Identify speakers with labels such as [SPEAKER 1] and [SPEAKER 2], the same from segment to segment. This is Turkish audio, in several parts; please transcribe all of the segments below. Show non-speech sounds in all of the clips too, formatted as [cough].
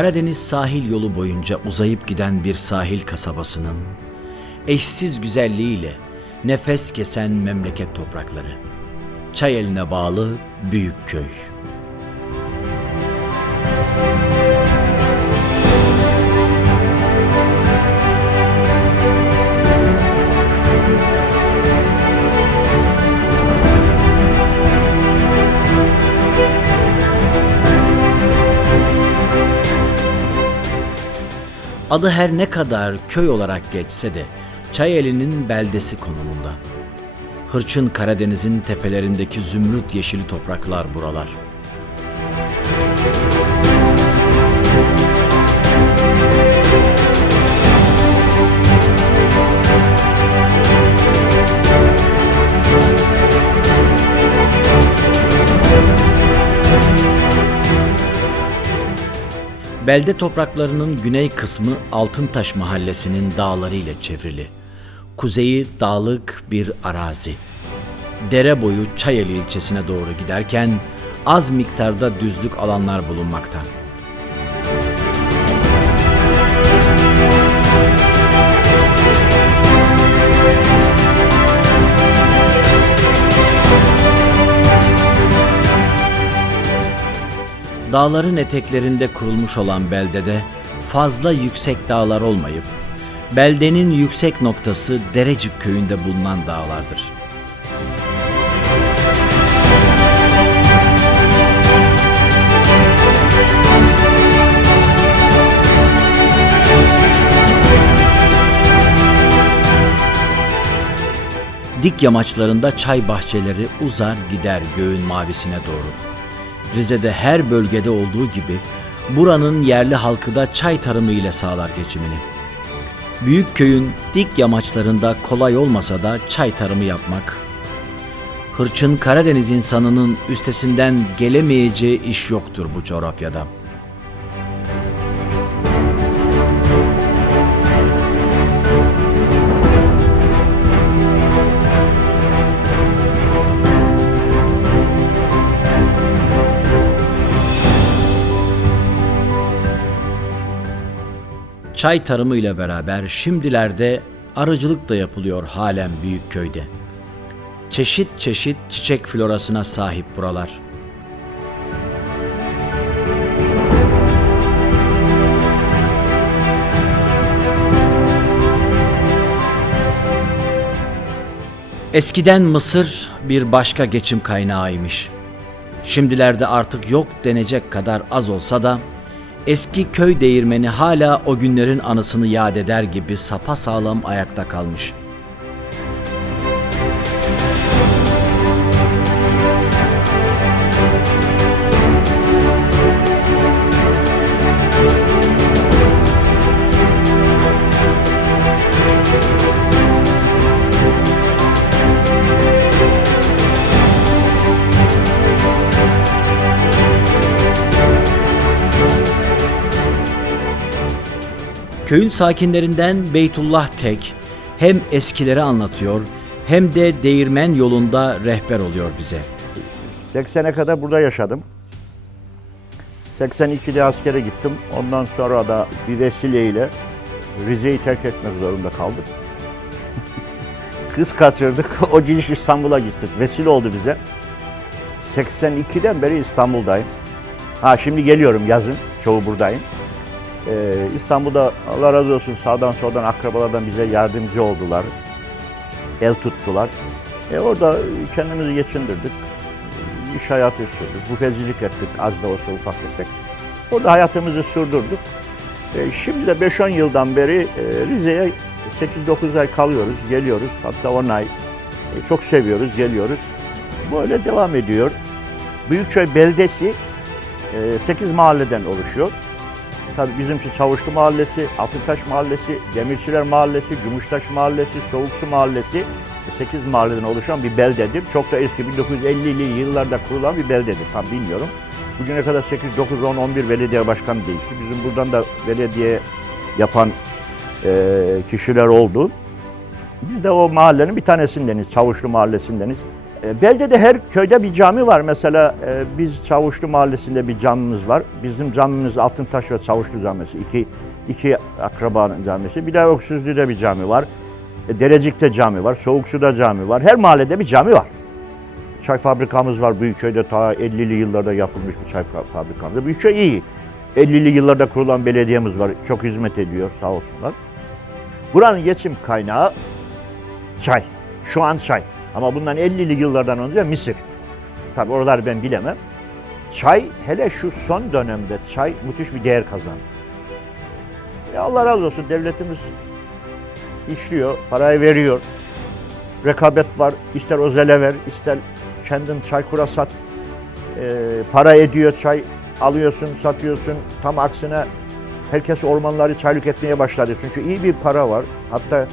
[SPEAKER 1] Karadeniz sahil yolu boyunca uzayıp giden bir sahil kasabasının eşsiz güzelliğiyle nefes kesen memleket toprakları. Çay eline bağlı büyük köy. Adı her ne kadar köy olarak geçse de Çayeli'nin beldesi konumunda. Hırçın Karadeniz'in tepelerindeki zümrüt yeşili topraklar buralar. Belde topraklarının güney kısmı Altıntaş mahallesinin dağları ile çevrili. Kuzeyi dağlık bir arazi. Dere boyu Çayeli ilçesine doğru giderken az miktarda düzlük alanlar bulunmakta. Dağların eteklerinde kurulmuş olan beldede fazla yüksek dağlar olmayıp beldenin yüksek noktası Derecik köyünde bulunan dağlardır. Dik yamaçlarında çay bahçeleri uzar gider göğün mavisine doğru. Rize'de her bölgede olduğu gibi buranın yerli halkı da çay tarımı ile sağlar geçimini. Büyük köyün dik yamaçlarında kolay olmasa da çay tarımı yapmak, hırçın Karadeniz insanının üstesinden gelemeyeceği iş yoktur bu coğrafyada. Çay tarımı ile beraber şimdilerde arıcılık da yapılıyor halen büyük köyde. Çeşit çeşit çiçek florasına sahip buralar. Eskiden Mısır bir başka geçim kaynağıymış. Şimdilerde artık yok denecek kadar az olsa da eski köy değirmeni hala o günlerin anısını yad eder gibi sapasağlam ayakta kalmış. Köyün sakinlerinden Beytullah Tek hem eskileri anlatıyor hem de değirmen yolunda rehber oluyor bize.
[SPEAKER 2] 80'e kadar burada yaşadım. 82'de askere gittim. Ondan sonra da bir vesileyle Rize'yi terk etmek zorunda kaldım. [laughs] kız kaçırdık. O gidiş İstanbul'a gittik. Vesile oldu bize. 82'den beri İstanbul'dayım. Ha şimdi geliyorum yazın. Çoğu buradayım. Ee, İstanbul'da Allah razı olsun sağdan soldan akrabalardan bize yardımcı oldular. El tuttular. E orada kendimizi geçindirdik. İş hayatı sürdük. Bufecilik ettik az da olsa ufak tefek. Orada hayatımızı sürdürdük. E, şimdi de 5-10 yıldan beri e, Rize'ye 8-9 ay kalıyoruz, geliyoruz. Hatta 10 ay. E, çok seviyoruz, geliyoruz. Böyle devam ediyor. Büyükköy beldesi 8 mahalleden oluşuyor. Tabii bizimki Çavuşlu Mahallesi, Altıntaş Mahallesi, Demirçiler Mahallesi, Gümüştaş Mahallesi, Soğuksu Mahallesi 8 mahalleden oluşan bir beldedir. Çok da eski 1950'li yıllarda kurulan bir beldedir. Tam bilmiyorum. Bugüne kadar 8, 9, 10, 11 belediye başkanı değişti. Bizim buradan da belediye yapan e, kişiler oldu. Biz de o mahallenin bir tanesindeniz, Çavuşlu Mahallesi'ndeniz. E, Beldede her köyde bir cami var. Mesela e, biz Çavuşlu Mahallesi'nde bir camimiz var. Bizim camimiz Altıntaş ve Çavuşlu Camisi. İki, iki akrabanın camisi. Bir de Öksüzlü'de bir cami var. E, Derecik'te cami var. Soğuksu'da cami var. Her mahallede bir cami var. Çay fabrikamız var Büyükköy'de ta 50'li yıllarda yapılmış bir çay fa- fabrikamız. Büyükköy iyi. 50'li yıllarda kurulan belediyemiz var. Çok hizmet ediyor sağ olsunlar. Buranın geçim kaynağı çay. Şu an çay. Ama bundan 50'li yıllardan önce Mısır. Tabi oraları ben bilemem. Çay hele şu son dönemde çay müthiş bir değer kazandı. E Allah razı olsun devletimiz işliyor, parayı veriyor. Rekabet var. İster özele ver, ister kendin çay kura sat. E, para ediyor çay alıyorsun, satıyorsun. Tam aksine herkes ormanları çaylık etmeye başladı. Çünkü iyi bir para var. Hatta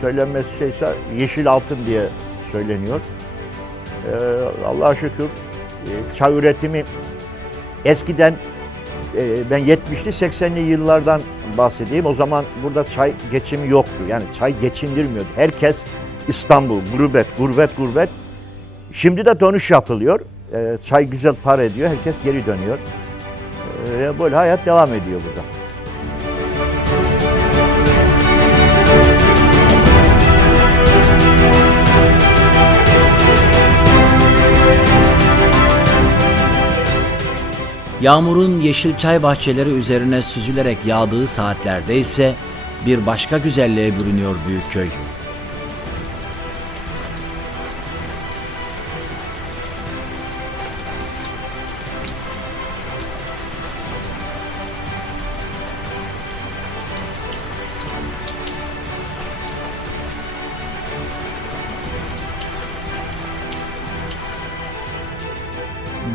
[SPEAKER 2] söylenmesi şeyse yeşil altın diye söyleniyor. Ee, Allah'a şükür e, çay üretimi eskiden e, ben 70'li 80'li yıllardan bahsedeyim. O zaman burada çay geçimi yoktu. Yani çay geçindirmiyordu. Herkes İstanbul, gurbet, gurbet, gurbet. Şimdi de dönüş yapılıyor. Ee, çay güzel para ediyor. Herkes geri dönüyor. Ee, böyle hayat devam ediyor burada.
[SPEAKER 1] Yağmurun yeşil çay bahçeleri üzerine süzülerek yağdığı saatlerde ise bir başka güzelliğe bürünüyor Büyükköy.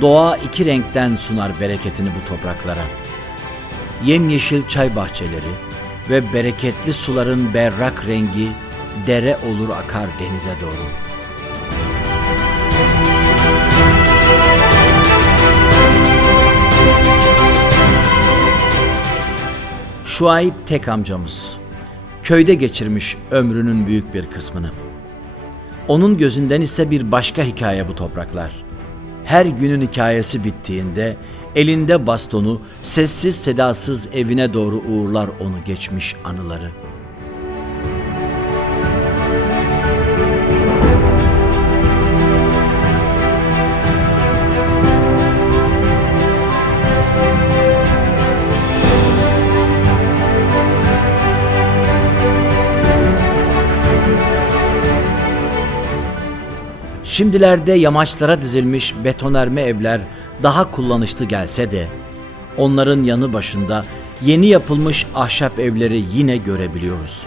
[SPEAKER 1] Doğa iki renkten sunar bereketini bu topraklara. Yemyeşil çay bahçeleri ve bereketli suların berrak rengi dere olur akar denize doğru. Şuayb tek amcamız. Köyde geçirmiş ömrünün büyük bir kısmını. Onun gözünden ise bir başka hikaye bu topraklar. Her günün hikayesi bittiğinde elinde bastonu sessiz sedasız evine doğru uğurlar onu geçmiş anıları. Şimdilerde yamaçlara dizilmiş betonarme evler daha kullanışlı gelse de onların yanı başında yeni yapılmış ahşap evleri yine görebiliyoruz.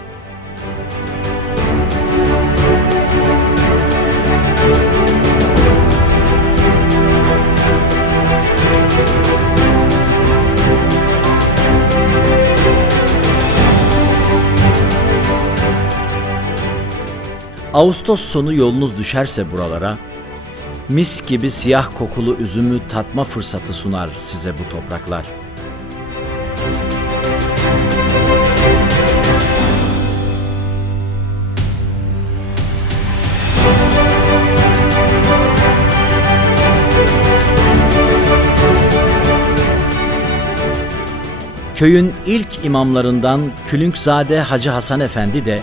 [SPEAKER 1] Ağustos sonu yolunuz düşerse buralara, mis gibi siyah kokulu üzümü tatma fırsatı sunar size bu topraklar. Köyün ilk imamlarından Külünkzade Hacı Hasan Efendi de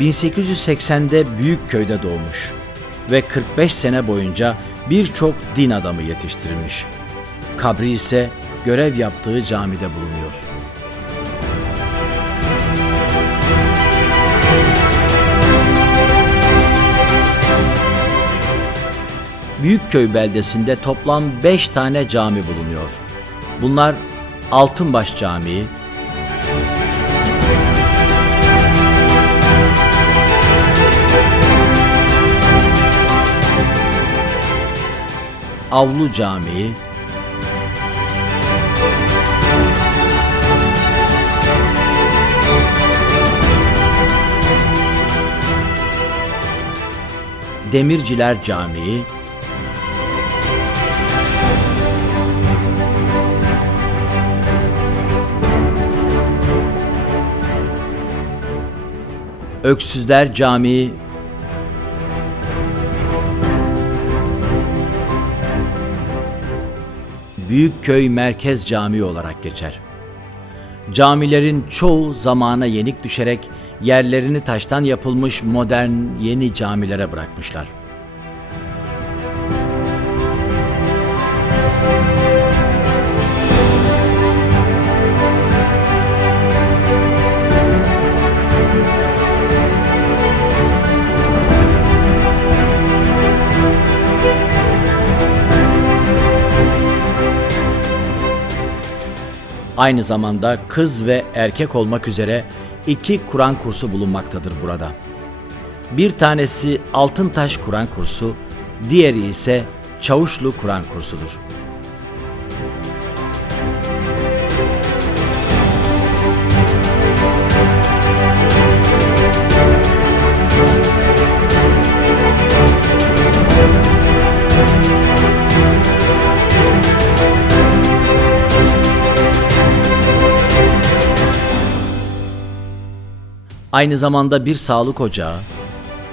[SPEAKER 1] 1880'de Büyükköy'de doğmuş ve 45 sene boyunca birçok din adamı yetiştirmiş. Kabri ise görev yaptığı camide bulunuyor. Büyükköy beldesinde toplam 5 tane cami bulunuyor. Bunlar Altınbaş Camii, Avlu Camii, Demirciler Camii, Öksüzler Camii, Büyükköy Merkez Camii olarak geçer. Camilerin çoğu zamana yenik düşerek yerlerini taştan yapılmış modern yeni camilere bırakmışlar. Aynı zamanda kız ve erkek olmak üzere iki Kur'an kursu bulunmaktadır burada. Bir tanesi Altıntaş Kur'an kursu, diğeri ise Çavuşlu Kur'an kursudur. Aynı zamanda bir sağlık ocağı,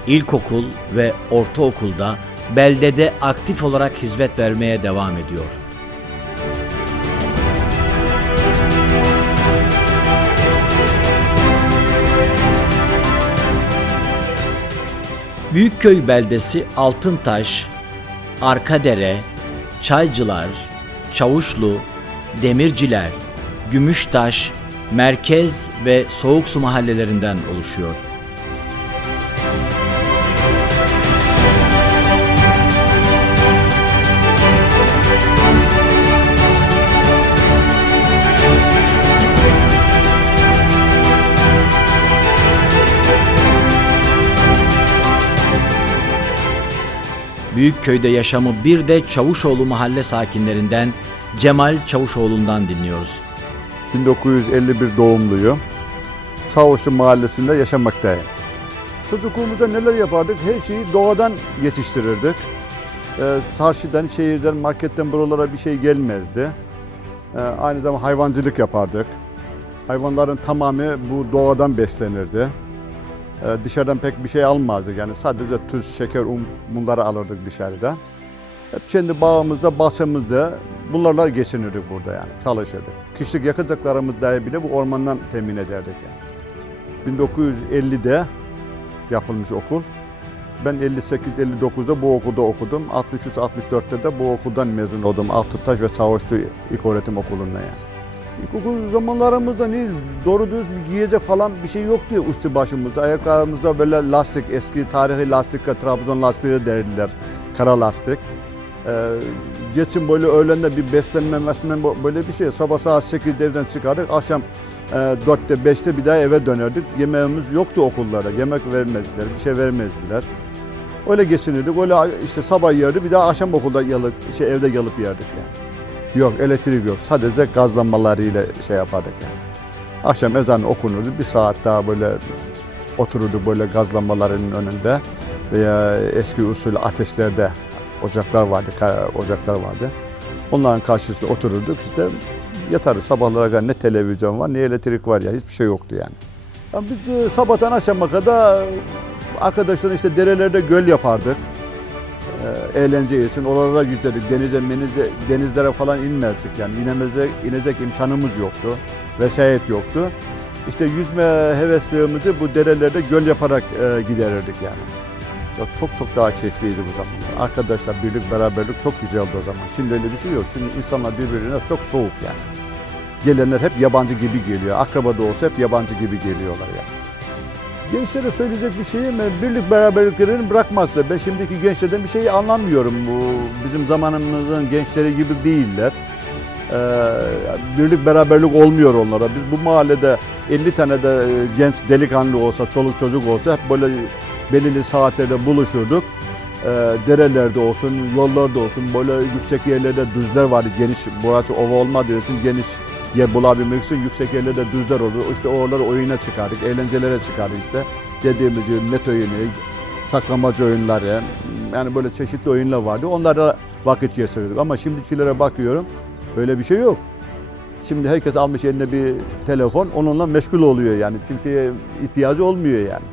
[SPEAKER 1] ilkokul ve ortaokulda beldede aktif olarak hizmet vermeye devam ediyor. Büyükköy beldesi Altıntaş, Arkadere, Çaycılar, Çavuşlu, Demirciler, Gümüştaş, Merkez ve Soğuk Su mahallelerinden oluşuyor. Büyükköy'de yaşamı bir de Çavuşoğlu mahalle sakinlerinden Cemal Çavuşoğlu'ndan dinliyoruz.
[SPEAKER 3] 1951 doğumluyum. Savaşlı mahallesinde yaşamaktayım. Çocukluğumuzda neler yapardık? Her şeyi doğadan yetiştirirdik. Ee, çarşıdan, şehirden, marketten buralara bir şey gelmezdi. Ee, aynı zamanda hayvancılık yapardık. Hayvanların tamamı bu doğadan beslenirdi. Ee, dışarıdan pek bir şey almazdık. Yani sadece tuz, şeker, un bunları alırdık dışarıda. Hep kendi bağımızda, bahçemizde bunlarla geçinirdik burada yani, çalışırdık. Kışlık yakacaklarımız dahi bile bu ormandan temin ederdik yani. 1950'de yapılmış okul. Ben 58-59'da bu okulda okudum. 63-64'te de bu okuldan mezun oldum. Altıntaş ve Savaşlı İlköğretim Okulu'nda yani. İlkokul zamanlarımızda ne doğru düz bir giyecek falan bir şey yoktu ya üstü başımızda. Ayaklarımızda böyle lastik, eski tarihi lastik, Trabzon lastiği derdiler. Kara lastik. Ee, geçin böyle öğlende bir beslenme meslenme böyle bir şey. Sabah saat 8'de evden çıkardık. Akşam e, 4'te 5'te bir daha eve dönerdik. Yemeğimiz yoktu okullara. Yemek vermezdiler. Bir şey vermezdiler. Öyle geçinirdik. Öyle işte sabah yerdi. Bir daha akşam okulda yalıp, şey, evde yalıp yerdik yani. Yok elektrik yok. Sadece gaz lambalarıyla şey yapardık yani. Akşam ezan okunurdu. Bir saat daha böyle otururduk böyle gaz lambalarının önünde veya eski usul ateşlerde ocaklar vardı, ocaklar vardı. Onların karşısında otururduk işte yatarız sabahlara kadar ne televizyon var ne elektrik var ya hiçbir şey yoktu yani. Ya biz de sabahtan akşama kadar arkadaşlar işte derelerde göl yapardık. Ee, eğlence için oralara yüzerdik. Denize, menize, denizlere falan inmezdik yani. İnemeze, inecek imkanımız yoktu. Vesayet yoktu. işte yüzme hevesliğimizi bu derelerde göl yaparak e, giderirdik yani. Ya çok çok daha keyifliydi bu zamanlar. Arkadaşlar birlik beraberlik çok güzeldi o zaman. Şimdi öyle bir şey yok. Şimdi insanlar birbirine çok soğuk yani. Gelenler hep yabancı gibi geliyor. Akraba da olsa hep yabancı gibi geliyorlar yani. Gençlere söyleyecek bir şeyim? Birlik beraberliklerini bırakmazlar. Ben şimdiki gençlerden bir şey anlamıyorum. Bu bizim zamanımızın gençleri gibi değiller. Ee, birlik beraberlik olmuyor onlara. Biz bu mahallede 50 tane de e, genç delikanlı olsa, çoluk çocuk olsa hep böyle belirli saatlerde buluşurduk. Ee, derelerde olsun, yollarda olsun, böyle yüksek yerlerde düzler vardı. Geniş, burası ova olmadığı için geniş yer bulabilmek için yüksek yerlerde düzler oldu. İşte oraları oyuna çıkardık, eğlencelere çıkardık işte. Dediğimiz gibi met oyunu, saklamacı oyunları, yani böyle çeşitli oyunlar vardı. Onlara vakit geçiriyorduk. Ama şimdikilere bakıyorum, öyle bir şey yok. Şimdi herkes almış eline bir telefon, onunla meşgul oluyor yani. Kimseye ihtiyacı olmuyor yani.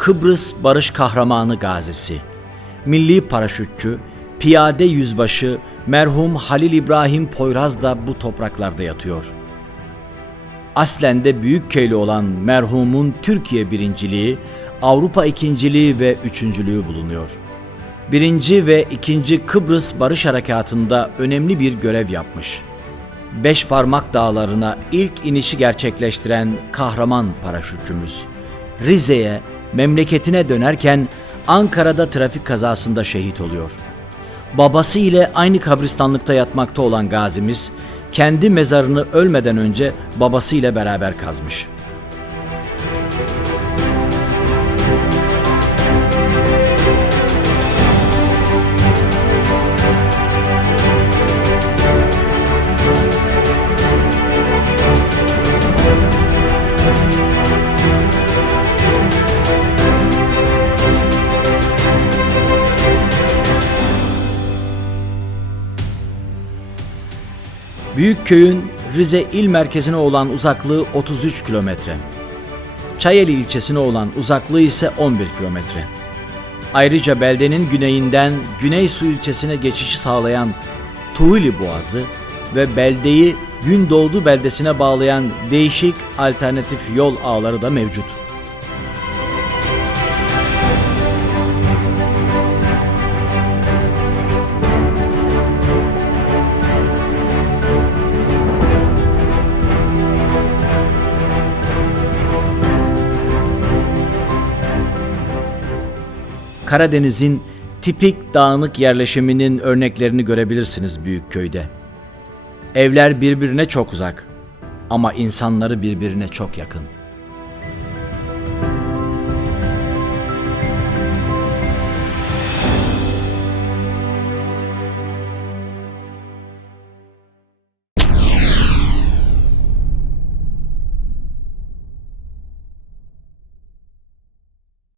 [SPEAKER 1] Kıbrıs Barış Kahramanı Gazisi, milli paraşütçü, piyade yüzbaşı merhum Halil İbrahim Poyraz da bu topraklarda yatıyor. Aslen de Büyükköylü olan merhumun Türkiye birinciliği, Avrupa ikinciliği ve üçüncülüğü bulunuyor. Birinci ve ikinci Kıbrıs Barış Harekatı'nda önemli bir görev yapmış. Beş Parmak Dağları'na ilk inişi gerçekleştiren kahraman paraşütçümüz. Rize'ye, memleketine dönerken Ankara'da trafik kazasında şehit oluyor. Babası ile aynı kabristanlıkta yatmakta olan gazimiz, kendi mezarını ölmeden önce babası ile beraber kazmış. Büyükköy'ün Rize il merkezine olan uzaklığı 33 kilometre. Çayeli ilçesine olan uzaklığı ise 11 kilometre. Ayrıca beldenin güneyinden Güneysu ilçesine geçişi sağlayan Tuğli Boğazı ve beldeyi Gündoğdu beldesine bağlayan değişik alternatif yol ağları da mevcut. Karadeniz'in tipik dağınık yerleşiminin örneklerini görebilirsiniz Büyükköy'de. Evler birbirine çok uzak ama insanları birbirine çok yakın.